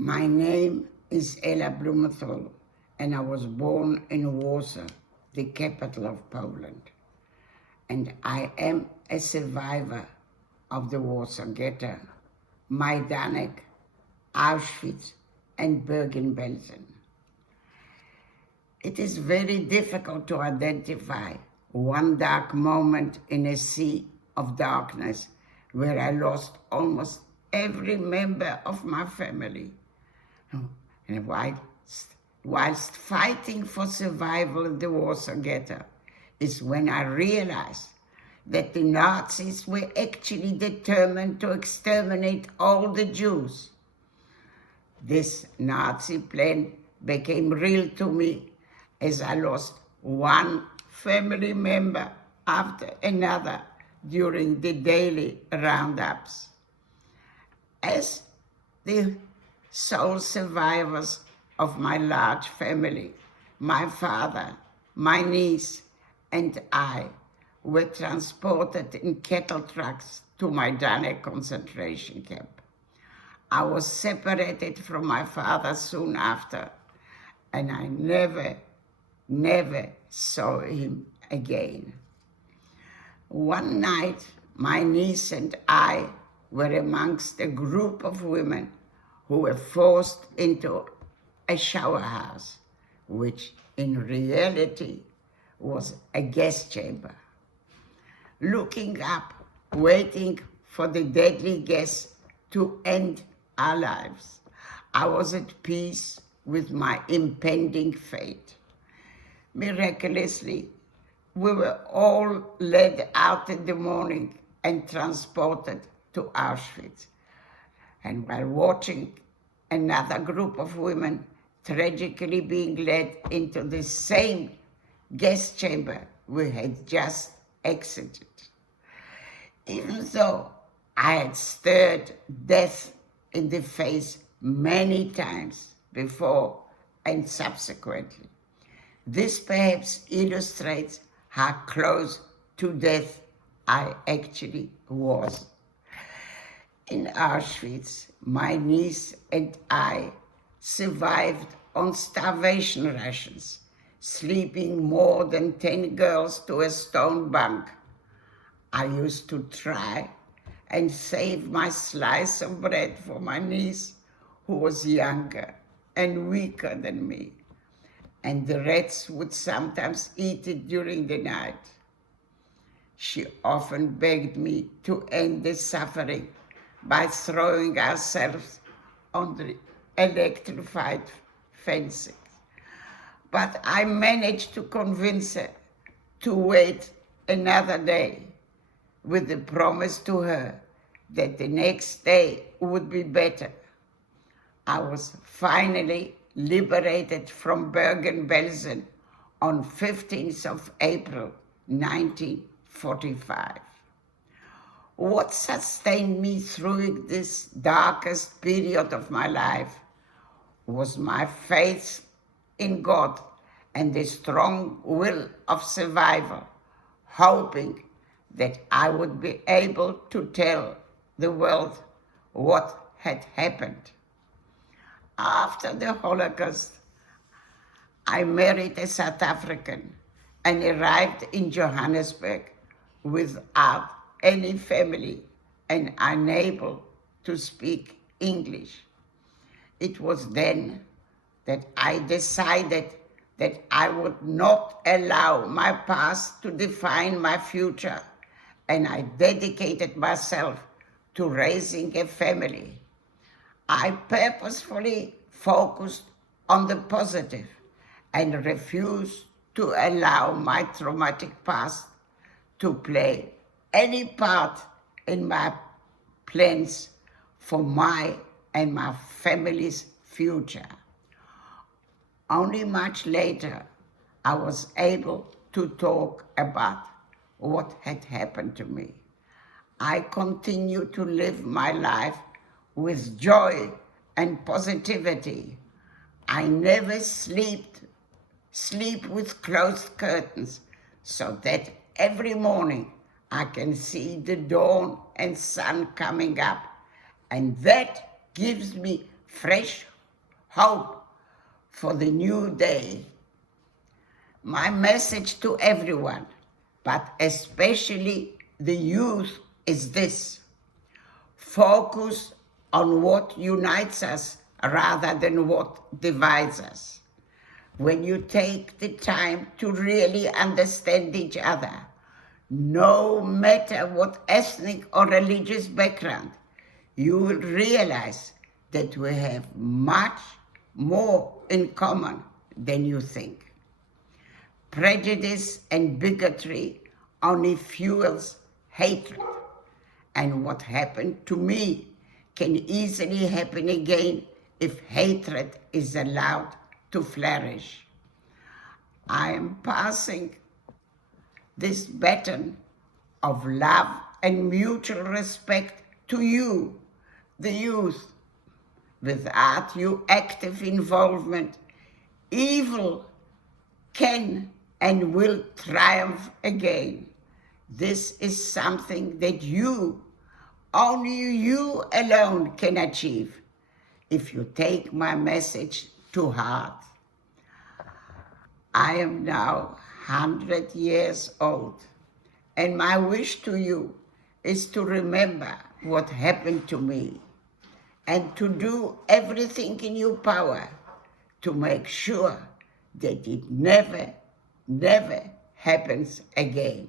My name is Ella Blumenthal, and I was born in Warsaw, the capital of Poland. And I am a survivor of the Warsaw Ghetto, Majdanek, Auschwitz, and Bergen-Belsen. It is very difficult to identify one dark moment in a sea of darkness where I lost almost every member of my family. And whilst fighting for survival in the Warsaw Ghetto is when I realized that the Nazis were actually determined to exterminate all the Jews. This Nazi plan became real to me as I lost one family member after another during the daily roundups. As the sole survivors of my large family, my father, my niece, and I were transported in cattle trucks to Majdanek concentration camp. I was separated from my father soon after, and I never saw him again. One night, my niece and I were amongst a group of women who were forced into a shower house, which in reality was a gas chamber. Looking up, waiting for the deadly gas to end our lives, I was at peace with my impending fate. Miraculously, we were all led out in the morning and transported to Auschwitz. And while watching another group of women tragically being led into the same gas chamber we had just exited. Even though I had stared death in the face many times before and subsequently, this perhaps illustrates how close to death I actually was. In Auschwitz, my niece and I survived on starvation rations, sleeping more than 10 girls to a stone bunk. I used to try and save my slice of bread for my niece, who was younger and weaker than me, and the rats would sometimes eat it during the night. She often begged me to end the suffering by throwing ourselves on the electrified fencing. But I managed to convince her to wait another day, with the promise to her that the next day would be better. I was finally liberated from Bergen-Belsen on 15th of April, 1945. What sustained me through this darkest period of my life was my faith in God and the strong will of survival, hoping that I would be able to tell the world what had happened. After the Holocaust, I married a South African and arrived in Johannesburg without any family and unable to speak English. It was then that I decided that I would not allow my past to define my future, and I dedicated myself to raising a family. I purposefully focused on the positive and refused to allow my traumatic past to play any part in my plans for my and my family's future. Only much later, I was able to talk about what had happened to me. I continue to live my life with joy and positivity. I never sleep with closed curtains, so that every morning I can see the dawn and sun coming up, and that gives me fresh hope for the new day. My message to everyone, but especially the youth, is this: focus on what unites us rather than what divides us. When you take the time to really understand each other, no matter what ethnic or religious background, you will realize that we have much more in common than you think. Prejudice and bigotry only fuels hatred. And what happened to me can easily happen again if hatred is allowed to flourish. I am passing this baton of love and mutual respect to you, the youth. Without your active involvement, evil can and will triumph again. This is something that only you alone can achieve if you take my message to heart. I am now 100 years old, and my wish to you is to remember what happened to me and to do everything in your power to make sure that it never happens again.